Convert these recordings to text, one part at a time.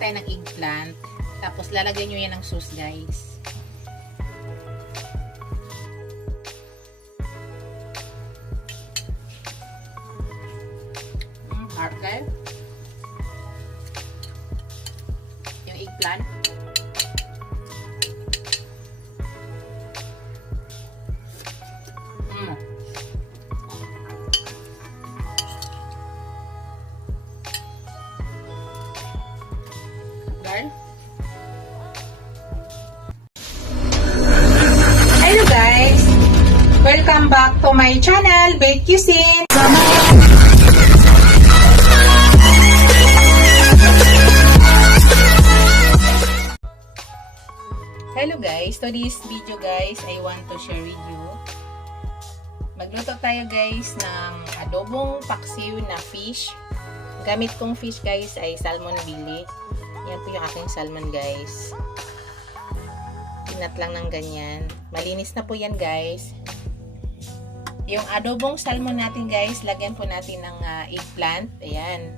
tayo ng eggplant. Tapos lalagyan nyo yan ng sauce, guys. Okay. Yung eggplant. Hello guys! Welcome back to my channel, Bake Cuisine! Hello guys! To this video guys, I want to share with you. Magluto tayo guys ng adobong paksiw na fish. Gamit kong fish guys ay salmon billy. Yan po yung aking salmon guys. Pinat lang ng ganyan. Malinis na po yan guys. Yung adobong salmon natin guys, lagyan po natin ng eggplant. Ayan.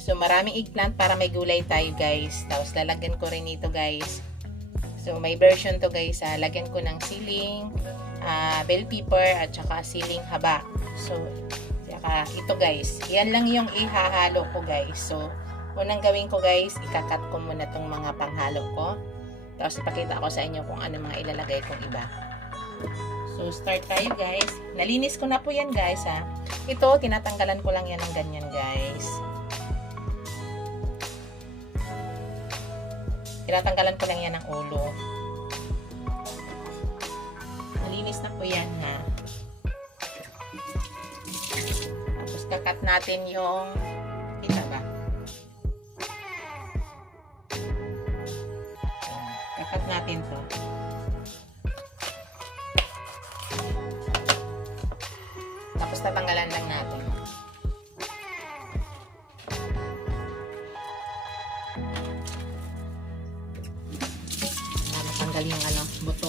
So maraming eggplant para may gulay tayo guys. Tapos lalagyan ko rin ito guys. So may version to guys. Lagyan ko ng siling, bell pepper at saka siling haba. So saka ito guys. Yan lang yung ihahalo ko guys. So unang gawin ko guys, ikakat ko muna tong mga panghalo ko. Tapos ipakita ko sa inyo kung ano mga ilalagay kong iba. So start tayo guys. Nalinis ko na po yan guys ha. Ito, tinatanggalan ko lang yan ng ganyan guys. Tinatanggalan ko lang yan ng ulo. Nalinis na po yan ha. Tapos kakat natin yung kita ba? Kakat natin to. Tapos tatanggalan lang natin. Matanggal yung buto.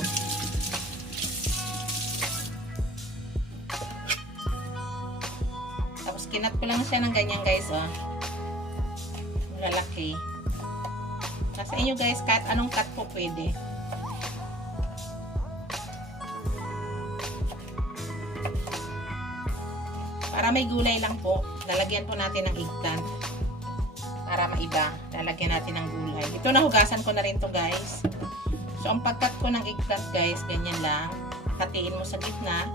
Tapos kinat ko lang siya ng ganyan guys, oh. Lalaki. Nasa inyo guys, kahit anong cut po pwede. Para may gulay lang po, lalagyan po natin ng eggplant. Para maiba, lalagyan natin ng gulay. Ito nahugasan ko na rin to guys. So ang pagkat ko ng eggplant guys, ganyan lang. Katiin mo sa gitna.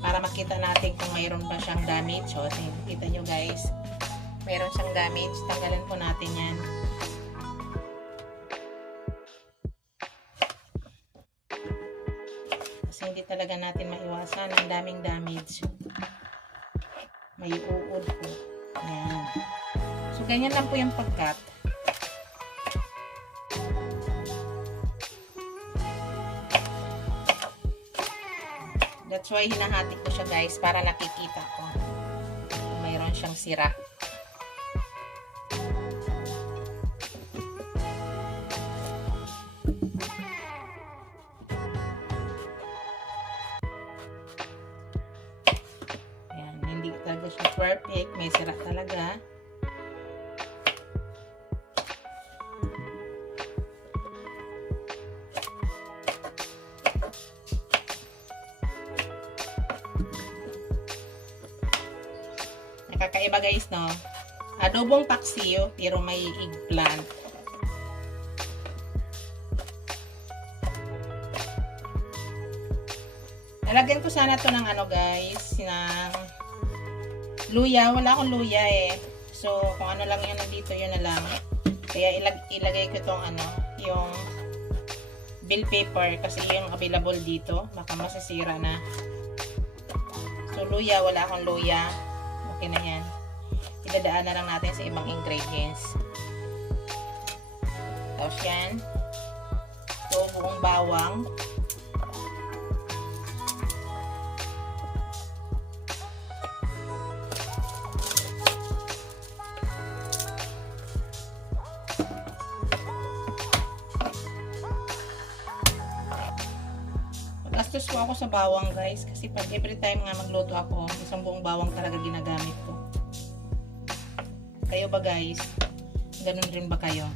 Para makita natin kung mayroon ba siyang damage. So kita nyo guys, mayroon siyang damage. Tanggalan po natin yan. Kasi hindi talaga natin maiwasan ang daming damage. May uod po. Ayan. So ganyan lang po yung pagkat. That's why hinahati ko siya guys para nakikita ko kung mayroon siyang sira. Ayan, hindi talaga siya perfect. May sira talaga. Nakakaiba guys, no? Adobong paksiw, pero may eggplant. Nalagyan ko sana to ng guys, ng luya. Wala akong luya eh. So, kung ano lang yung nandito, yun na lang. Kaya ilagay ko itong yung bell pepper kasi yung available dito. Baka masisira na. So, luya. Wala akong luya. Okay na yan. Idadaan na lang natin sa ibang ingredients. Tapos yan. Ito, buong bawang. Gastos po ako sa bawang guys kasi pag every time nga magluto ako, isang buong bawang talaga ginagamit ko. Kayo ba guys? Ganun rin ba kayo?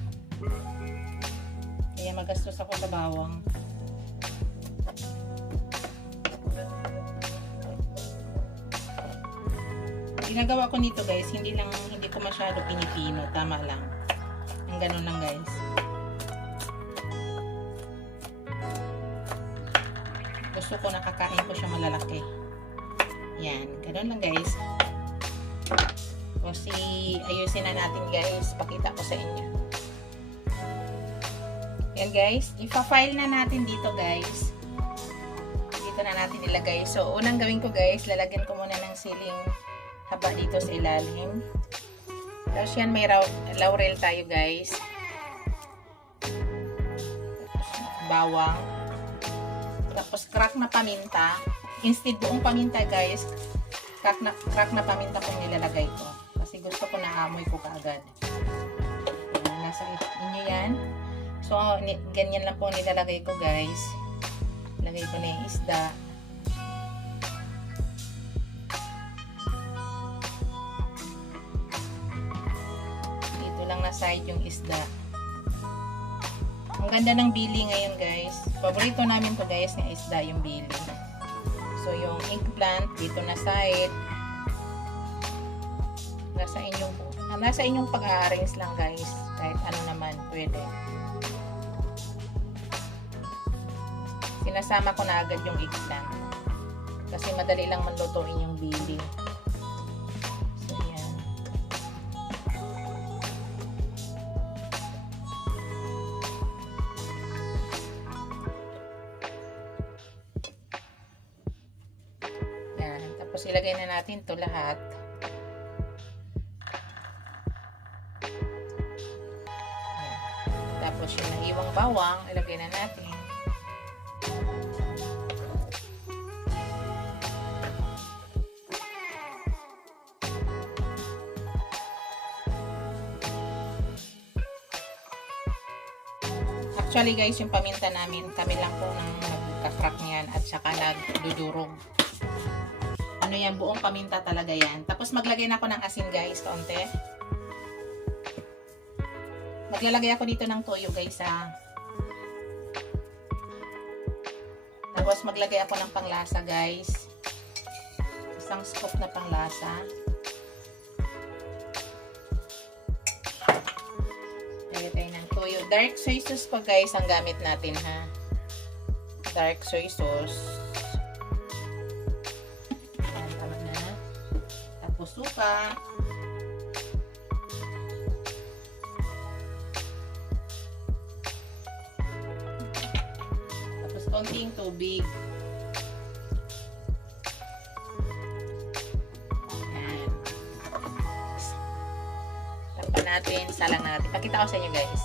Kaya magastos ako sa bawang. Ginagawa ko nito guys, hindi ko masyado pinipino, tama lang. Ang ganun lang guys. Gusto ko nakakain ko siya malalaki. Yan, ganun lang guys. Kasi ayusin na natin guys, pakita ko sa inyo. Yan guys, ipa-file na natin dito guys. Dito na natin ilagay. So, unang gawin ko guys, lalagyan ko muna ng siling haba dito sa ilalim. Tapos yan, may laurel tayo guys. Bawang. Tapos crack na paminta. Instead buong paminta guys, crack na paminta ko nilalagay ko. Kasi gusto ko na amoy ko kaagad. Nasa inyo yan. So, ganyan lang po nilalagay ko guys. Lagay ko na yung isda. Side yung isda. Ang ganda ng bili ngayon guys. Paborito namin to guys ng isda yung bili. So yung eggplant dito na side. Nasa inyong pag-a-arrange lang guys. Kahit ano naman pwede. Sinasama ko na agad yung eggplant. Kasi madali lang manlutuin yung bili. Tapos ilagay na natin to lahat. Ayan. Tapos yung naiwang bawang, ilagay na natin. Actually guys, yung paminta namin, kami lang po nang nagka-crack niyan at saka nagdudurog. Ano yan, buong paminta talaga yan. Tapos maglagay na ako ng asin guys, kaunti. Maglalagay ako dito ng toyo guys ha. Tapos maglagay ako ng panglasa guys. Isang scoop na panglasa. Lagay tayo ng toyo. Dark soy sauce pa guys ang gamit natin ha. Dark soy sauce. Suka. Tapos konting tubig. Ayan. Takpan natin, salang natin. Pakita ko sa inyo guys.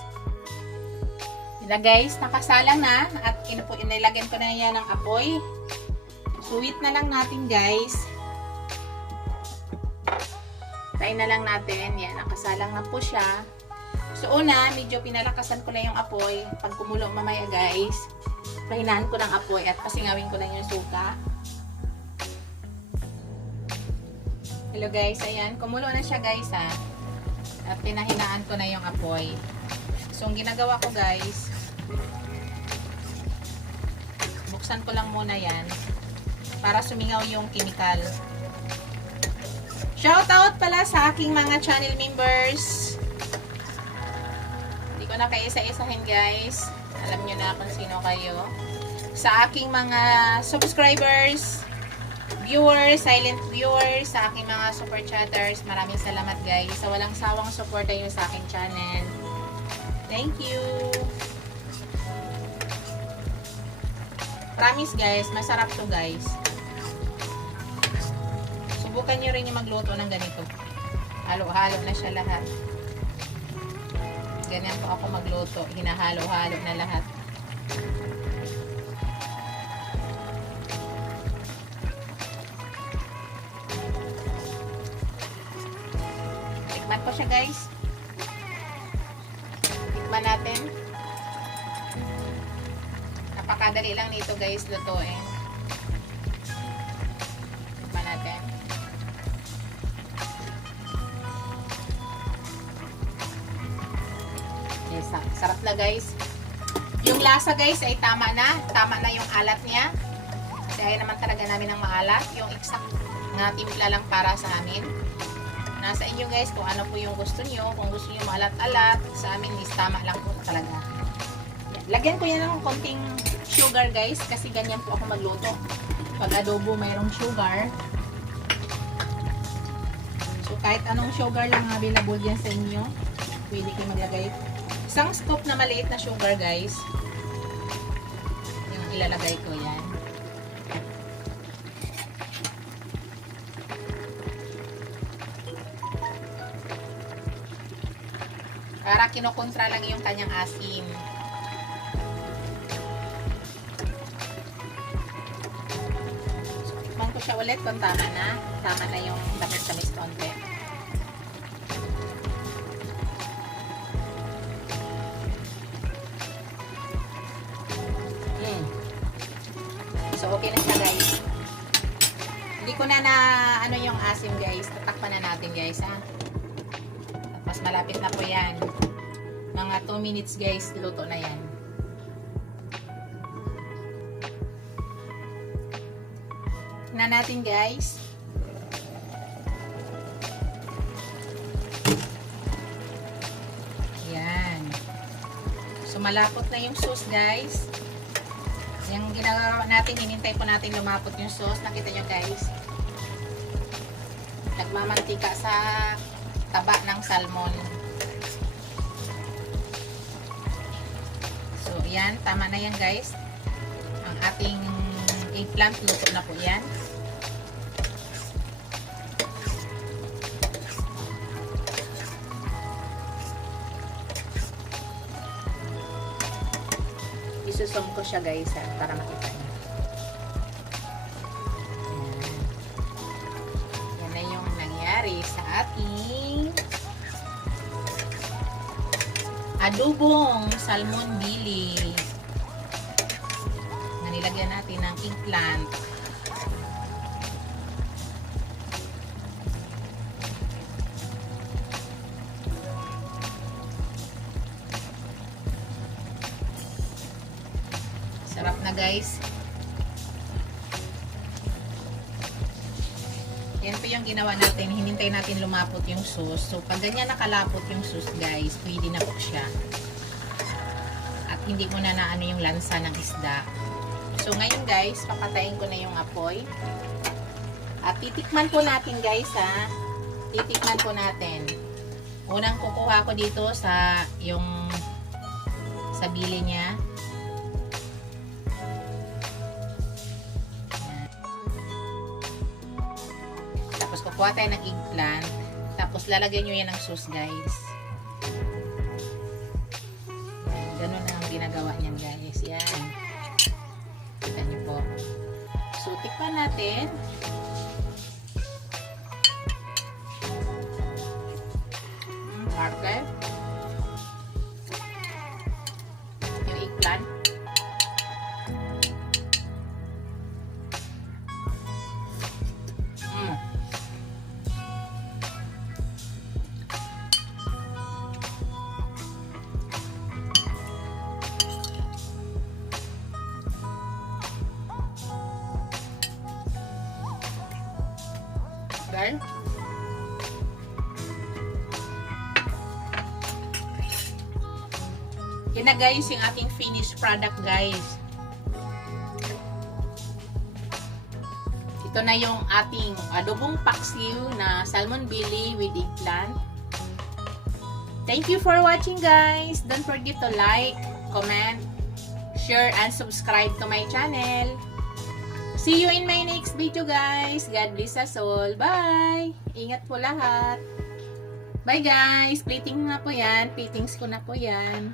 Yan guys, nakasalang na at inilagyan ko na yan ng apoy. Suwit na lang natin guys. Tayin na lang natin. Yan, nakasalang na po siya. So, una, medyo pinalakasan ko na yung apoy. Pag kumulo mamaya, guys, pahinaan ko ng apoy at pasingawin ko lang yung suka. Hello, guys. Ayan, kumulo na siya, guys, ha. At pinahinaan ko na yung apoy. So, ang ginagawa ko, guys, buksan ko lang muna yan para sumingaw yung chemical. Shoutout pala sa aking mga channel members. Hindi ko na kayo isa-isahin guys. Alam nyo na kung sino kayo. Sa aking mga subscribers, viewers, silent viewers, sa aking mga super chatters, maraming salamat guys. Sa walang sawang suporta nyo sa aking channel. Thank you. Promise guys, masarap to guys. Subukan nyo rin yung magluto ng ganito. Halo-halo na siya lahat. Ganyan po ako magluto. Hinahalo-halo na lahat. Tikman ko siya guys. Tikman natin. Napakadali lang nito guys lutuin. Tikman natin. Sarap na guys. Yung lasa guys ay tama na. Tama na yung alat niya. Kasi ayaw naman talaga namin ng maalat. Yung exact na timpla lang para sa amin. Nasa inyo guys kung ano po yung gusto nyo. Kung gusto nyo maalat-alat, sa amin is tama lang po talaga. Lagyan ko yan ng konting sugar guys. Kasi ganyan po ako magluto. Pag adobo mayroong sugar. So kahit anong sugar lang available dyan sa inyo, pwede kayo maglagay. Isang scoop na maliit na sugar guys. Yung ilalagay ko yan. Para kinokontra lang yung kanyang asim. So, tikman ko siya ulit kung tama na. Tama na yung tamis-tamis konti. So, okay na siya guys. Hindi ko na ano yung asim guys. Tatakpan na natin guys ha. Tapos malapit na po yan. Mga 2 minutes guys, luto na yan. Na natin guys. Yan. So malapot na yung sauce guys. Yung ginagawa natin, hinintay po natin lumapot yung sauce. Nakita nyo guys. Nagmamantika sa taba ng salmon. So, yan. Tama na yan guys. Ang ating eggplant, luto na po yan. Isusong ko siya guys para makita niyo. Yan na yung nangyari sa ating adobong salmon bili na nilagyan natin ng eggplant. Sarap na guys. Yan po yung ginawa natin. Hinintay natin lumapot yung sauce. So, pag ganyan nakalapot yung sauce guys, pwede na po siya. At hindi mo na naano yung lansa ng isda. So, ngayon guys, papatayin ko na yung apoy. At titikman po natin guys ha. Titikman po natin. Unang kukuha ko dito sa yung sa bili niya. Tapos kukuha tayo ng eggplant. Tapos lalagyan nyo yan ng sauce guys. Ganun ang ginagawa niyan guys. Yan. Kita nyo po. So tikpan natin. Okay. Yung eggplant. Okay. Yan na guys yung ating finished product guys. Ito na yung ating adobong paksiw na salmon belly with eggplant. Thank you for watching guys. Don't forget to like, comment, share, and subscribe to my channel. See you in my next video guys. God bless us all. Bye! Ingat po lahat. Bye guys! Plating na po yan. Platings ko na po yan.